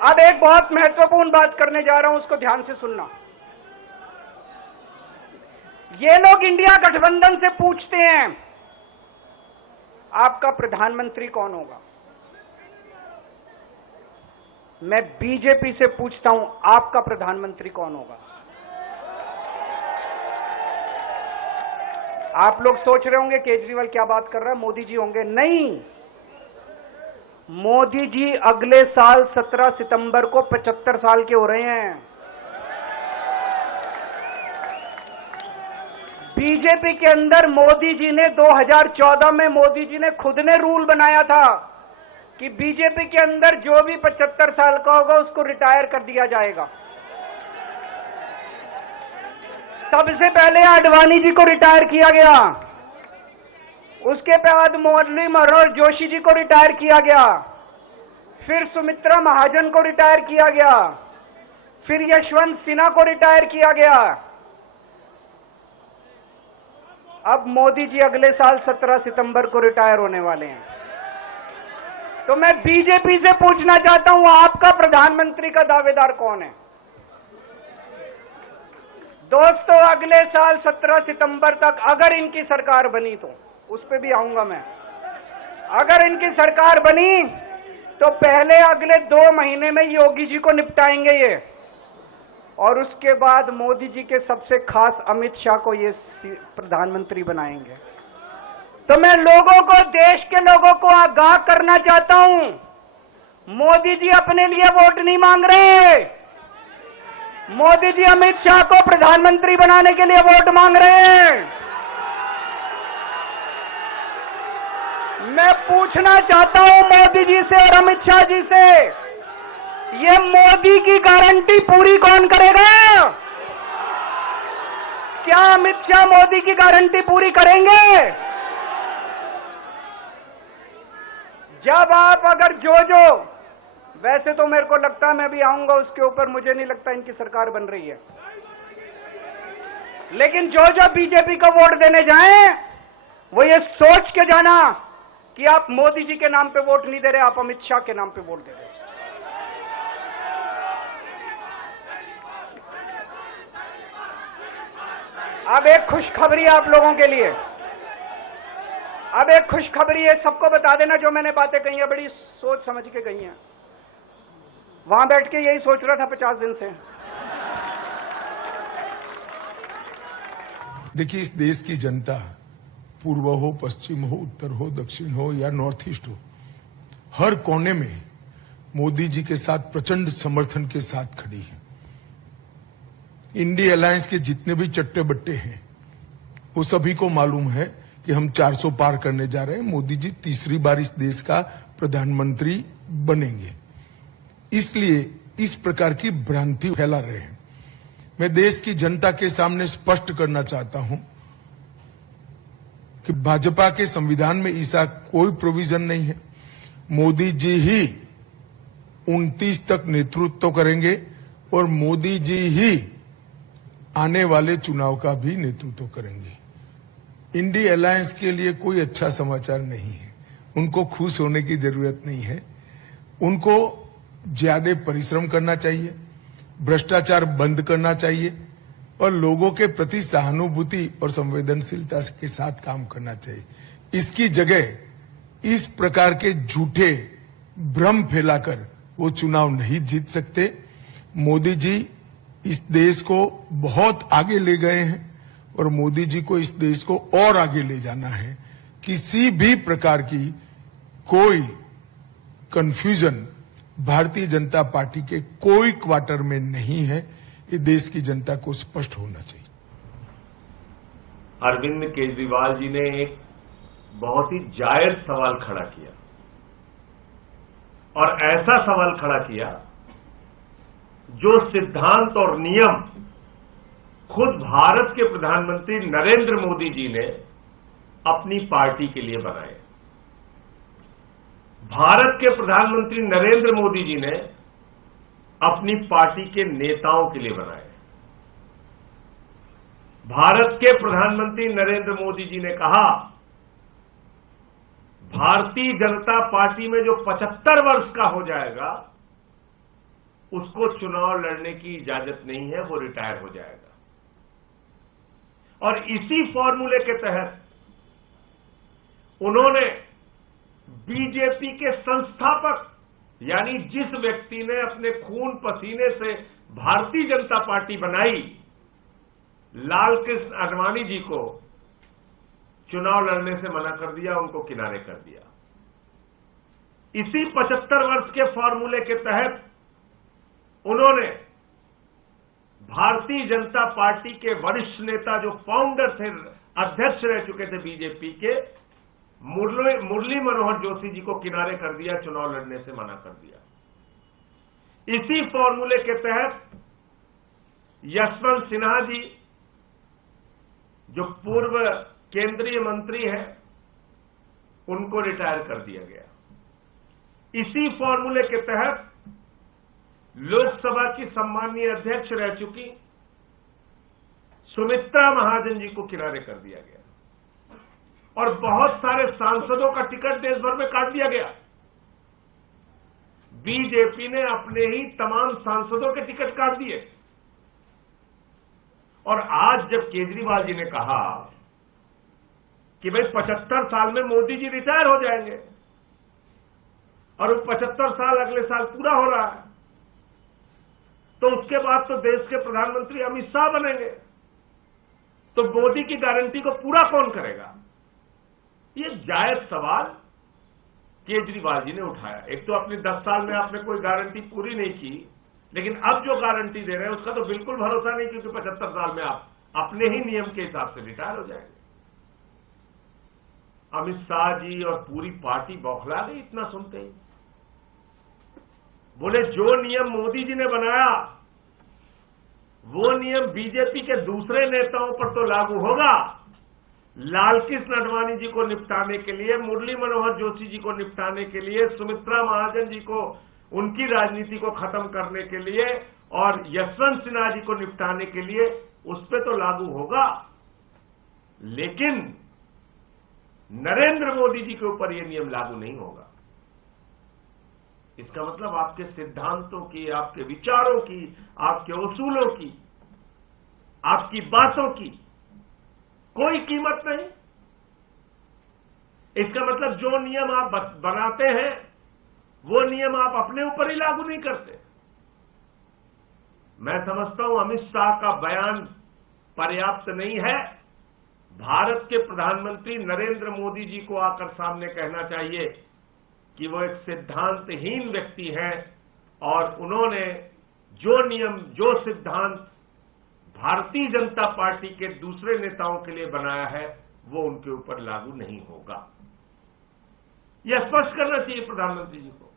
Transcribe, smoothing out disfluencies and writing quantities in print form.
अब एक बहुत महत्वपूर्ण बात करने जा रहा हूं, उसको ध्यान से सुनना। ये लोग इंडिया गठबंधन से पूछते हैं आपका प्रधानमंत्री कौन होगा। मैं बीजेपी से पूछता हूं आपका प्रधानमंत्री कौन होगा। आप लोग सोच रहे होंगे केजरीवाल क्या बात कर रहा है, मोदी जी होंगे। नहीं, मोदी जी अगले साल 17 सितंबर को 75 साल के हो रहे हैं। बीजेपी के अंदर मोदी जी ने 2014 में मोदी जी ने खुद ने रूल बनाया था कि बीजेपी के अंदर जो भी 75 साल का होगा उसको रिटायर कर दिया जाएगा। सबसे पहले आडवाणी जी को रिटायर किया गया, उसके बाद मुरली मनोहर जोशी जी को रिटायर किया गया, फिर सुमित्रा महाजन को रिटायर किया गया, फिर यशवंत सिन्हा को रिटायर किया गया। अब मोदी जी अगले साल 17 सितंबर को रिटायर होने वाले हैं। तो मैं बीजेपी से पूछना चाहता हूं आपका प्रधानमंत्री का दावेदार कौन है। दोस्तों, अगले साल 17 सितंबर तक अगर इनकी सरकार बनी तो उस पर भी आऊंगा मैं। अगर इनकी सरकार बनी तो पहले अगले 2 महीने में योगी जी को निपटाएंगे ये, और उसके बाद मोदी जी के सबसे खास अमित शाह को ये प्रधानमंत्री बनाएंगे। तो मैं लोगों को, देश के लोगों को आगाह करना चाहता हूं, मोदी जी अपने लिए वोट नहीं मांग रहे। मोदी जी अमित शाह को प्रधानमंत्री बनाने के लिए वोट मांग रहे हैं। मैं पूछना चाहता हूं मोदी जी से और अमित शाह जी से, ये मोदी की गारंटी पूरी कौन करेगा? क्या अमित शाह मोदी की गारंटी पूरी करेंगे? जब आप अगर जो वैसे तो मेरे को लगता है मैं भी आऊंगा उसके ऊपर, मुझे नहीं लगता इनकी सरकार बन रही है, लेकिन जो बीजेपी को वोट देने जाएं वो ये सोच के जाना कि आप मोदी जी के नाम पे वोट नहीं दे रहे, आप अमित शाह के नाम पे वोट दे रहे हैं। अब एक खुशखबरी आप लोगों के लिए, अब एक खुशखबरी है, सबको बता देना जो मैंने बातें कही हैं बड़ी सोच समझ के कही हैं। वहां बैठ के यही सोच रहा था 50 दिन से। देखिए, इस देश की जनता पूर्व हो, पश्चिम हो, उत्तर हो, दक्षिण हो या नॉर्थ ईस्ट हो, हर कोने में मोदी जी के साथ प्रचंड समर्थन के साथ खड़ी है। इंडिया अलायंस के जितने भी चट्टे बट्टे हैं वो सभी को मालूम है कि हम 400 पार करने जा रहे हैं, मोदी जी तीसरी बार इस देश का प्रधानमंत्री बनेंगे। इसलिए इस प्रकार की भ्रांति फैला रहे हैं। मैं देश की जनता के सामने स्पष्ट करना चाहता हूं कि भाजपा के संविधान में ऐसा कोई प्रोविजन नहीं है। मोदी जी ही 29 तक नेतृत्व करेंगे और मोदी जी ही आने वाले चुनाव का भी नेतृत्व करेंगे। इंडिया अलायंस के लिए कोई अच्छा समाचार नहीं है। उनको खुश होने की जरूरत नहीं है। उनको ज्यादा परिश्रम करना चाहिए, भ्रष्टाचार बंद करना चाहिए और लोगों के प्रति सहानुभूति और संवेदनशीलता के साथ काम करना चाहिए। इसकी जगह इस प्रकार के झूठे भ्रम फैलाकर वो चुनाव नहीं जीत सकते। मोदी जी इस देश को बहुत आगे ले गए हैं और मोदी जी को इस देश को और आगे ले जाना है। किसी भी प्रकार की कोई कंफ्यूजन भारतीय जनता पार्टी के कोई क्वार्टर में नहीं है। ये देश की जनता को स्पष्ट होना चाहिए। अरविंद केजरीवाल जी ने एक बहुत ही जायज सवाल खड़ा किया और ऐसा सवाल खड़ा किया जो सिद्धांत और नियम खुद भारत के प्रधानमंत्री नरेंद्र मोदी जी ने अपनी पार्टी के लिए बनाए। भारत के प्रधानमंत्री नरेंद्र मोदी जी ने अपनी पार्टी के नेताओं के लिए बनाए। भारत के प्रधानमंत्री नरेंद्र मोदी जी ने कहा, भारतीय जनता पार्टी में जो 75 वर्ष का हो जाएगा उसको चुनाव लड़ने की इजाजत नहीं है, वो रिटायर हो जाएगा। और इसी फॉर्मूले के तहत उन्होंने बीजेपी के संस्थापक, यानी जिस व्यक्ति ने अपने खून पसीने से भारतीय जनता पार्टी बनाई, लालकृष्ण आडवाणी जी को चुनाव लड़ने से मना कर दिया, उनको किनारे कर दिया। इसी 75 वर्ष के फॉर्मूले के तहत उन्होंने भारतीय जनता पार्टी के वरिष्ठ नेता, जो फाउंडर थे, अध्यक्ष रह चुके थे बीजेपी के, मुरली मनोहर जोशी जी को किनारे कर दिया, चुनाव लड़ने से मना कर दिया। इसी फॉर्मूले के तहत यशवंत सिन्हा जी, जो पूर्व केंद्रीय मंत्री हैं, उनको रिटायर कर दिया गया। इसी फॉर्मूले के तहत लोकसभा की सम्माननीय अध्यक्ष रह चुकी सुमित्रा महाजन जी को किनारे कर दिया गया और बहुत सारे सांसदों का टिकट देश भर में काट दिया गया। बीजेपी ने अपने ही तमाम सांसदों के टिकट काट दिए। और आज जब केजरीवाल जी ने कहा कि भाई 75 साल में मोदी जी रिटायर हो जाएंगे और वो 75 साल अगले साल पूरा हो रहा है, तो उसके बाद तो देश के प्रधानमंत्री अमित शाह बनेंगे, तो मोदी की गारंटी को पूरा कौन करेगा? ये जायज सवाल केजरीवाल जी ने उठाया। एक तो अपने 10 साल में आपने कोई गारंटी पूरी नहीं की, लेकिन अब जो गारंटी दे रहे हैं उसका तो बिल्कुल भरोसा नहीं, क्योंकि 75 साल में आप अपने ही नियम के हिसाब से रिटायर हो जाएंगे। अमित शाह जी और पूरी पार्टी बौखला गई इतना सुनते ही। बोले जो नियम मोदी जी ने बनाया वो नियम बीजेपी के दूसरे नेताओं पर तो लागू होगा। लालकृष्ण आडवाणी जी को निपटाने के लिए, मुरली मनोहर जोशी जी को निपटाने के लिए, सुमित्रा महाजन जी को उनकी राजनीति को खत्म करने के लिए और यशवंत सिन्हा जी को निपटाने के लिए उस पर तो लागू होगा, लेकिन नरेंद्र मोदी जी के ऊपर यह नियम लागू नहीं होगा। इसका मतलब आपके सिद्धांतों की, आपके विचारों की, आपके उसूलों की, आपकी बातों की कोई कीमत नहीं। इसका मतलब जो नियम आप बनाते हैं वो नियम आप अपने ऊपर ही लागू नहीं करते। मैं समझता हूं अमित शाह का बयान पर्याप्त नहीं है। भारत के प्रधानमंत्री नरेंद्र मोदी जी को आकर सामने कहना चाहिए कि वो एक सिद्धांतहीन व्यक्ति हैं और उन्होंने जो नियम, जो सिद्धांत भारतीय जनता पार्टी के दूसरे नेताओं के लिए बनाया है वो उनके ऊपर लागू नहीं होगा। यह स्पष्ट करना चाहिए प्रधानमंत्री जी को।